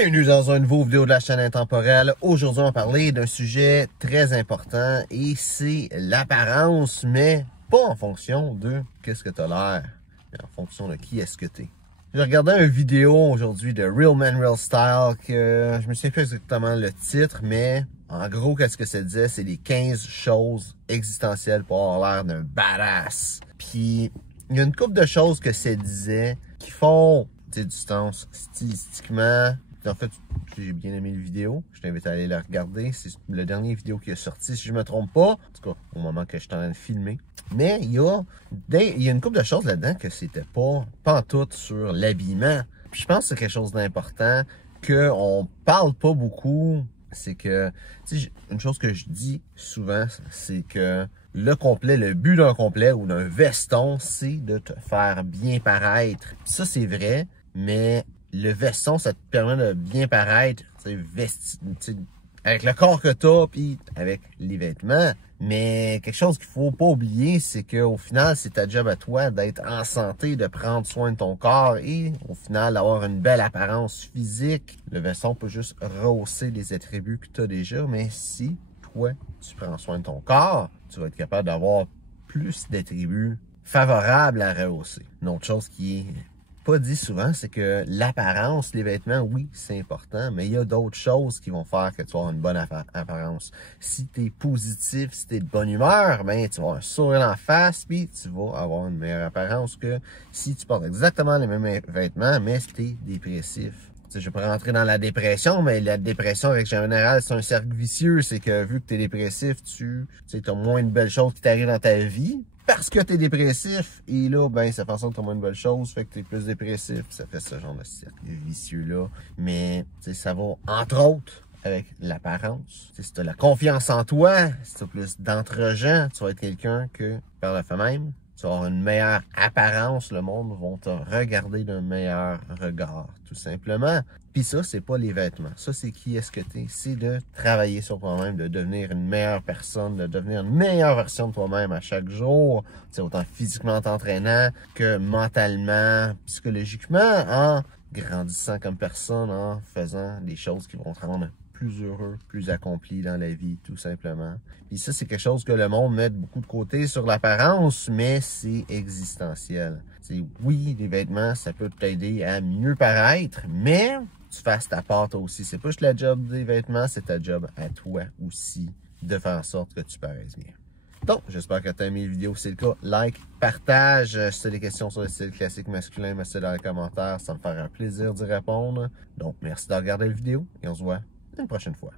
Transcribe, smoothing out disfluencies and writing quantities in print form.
Bienvenue dans une nouvelle vidéo de la chaîne Intemporelle. Aujourd'hui, on va parler d'un sujet très important et c'est l'apparence, mais pas en fonction de qu'est-ce que tu as l'air, mais en fonction de qui est-ce que tu es. J'ai regardé une vidéo aujourd'hui de Real Man Real Style que je me souviens plus exactement le titre, mais en gros, qu'est-ce que ça disait? C'est les 15 choses existentielles pour avoir l'air d'un badass. Puis, il y a une couple de choses que ça disait qui font du sens stylistiquement. En fait, j'ai bien aimé la vidéo. Je t'invite à aller la regarder. C'est le dernier vidéo qui est sorti, si je me trompe pas. En tout cas, au moment que je suis en train de filmer. Mais il y a une couple de choses là-dedans que c'était pas pantoute sur l'habillement. Puis je pense que c'est quelque chose d'important qu'on parle pas beaucoup. C'est que, tu sais, une chose que je dis souvent, c'est que le but d'un complet ou d'un veston, c'est de te faire bien paraître. Ça, c'est vrai, mais le veston, ça te permet de bien paraître, avec le corps que t'as, puis avec les vêtements. Mais quelque chose qu'il faut pas oublier, c'est qu'au final, c'est ta job à toi d'être en santé, de prendre soin de ton corps et au final d'avoir une belle apparence physique. Le veston peut juste rehausser les attributs que tu as déjà, mais si toi, tu prends soin de ton corps, tu vas être capable d'avoir plus d'attributs favorables à rehausser. Une autre chose qui est pas dit souvent, c'est que l'apparence, les vêtements, oui, c'est important, mais il y a d'autres choses qui vont faire que tu vas avoir une bonne apparence. Si tu es positif, si tu es de bonne humeur, ben tu vas avoir un sourire en face, puis tu vas avoir une meilleure apparence que si tu portes exactement les mêmes vêtements, mais si tu es dépressif. T'sais, je vais pas rentrer dans la dépression, mais la dépression, en général, c'est un cercle vicieux. C'est que vu que tu es dépressif, tu as moins de belles choses qui t'arrivent dans ta vie. Parce que tu es dépressif, et là, ben, ça fait en sorte que tu as moins de belles choses, fait que tu es plus dépressif, ça fait ce genre de cercle vicieux-là. Mais, ça va, entre autres, avec l'apparence. Si tu as la confiance en toi, si tu as plus d'entre-gens, tu vas être quelqu'un que, par le fait même, tu vas avoir une meilleure apparence, le monde va te regarder d'un meilleur regard, tout simplement. Puis ça, c'est pas les vêtements. Ça, c'est qui est-ce que t'es. C'est de travailler sur toi-même, de devenir une meilleure personne, de devenir une meilleure version de toi-même à chaque jour. C'est autant physiquement t'entraînant que mentalement, psychologiquement, en grandissant comme personne, en faisant des choses qui vont te rendre plus heureux, plus accompli dans la vie, tout simplement. Puis ça, c'est quelque chose que le monde met beaucoup de côté sur l'apparence, mais c'est existentiel. C'est oui, les vêtements, ça peut t'aider à mieux paraître, mais tu fasses ta part toi aussi. C'est pas juste la job des vêtements, c'est ta job à toi aussi de faire en sorte que tu paraisses bien. Donc, j'espère que tu as aimé la vidéo. Si c'est le cas, like, partage. Si tu as des questions sur le style classique masculin, mets-ça dans les commentaires. Ça me fera un plaisir d'y répondre. Donc, merci de regarder la vidéo et on se voit une prochaine fois.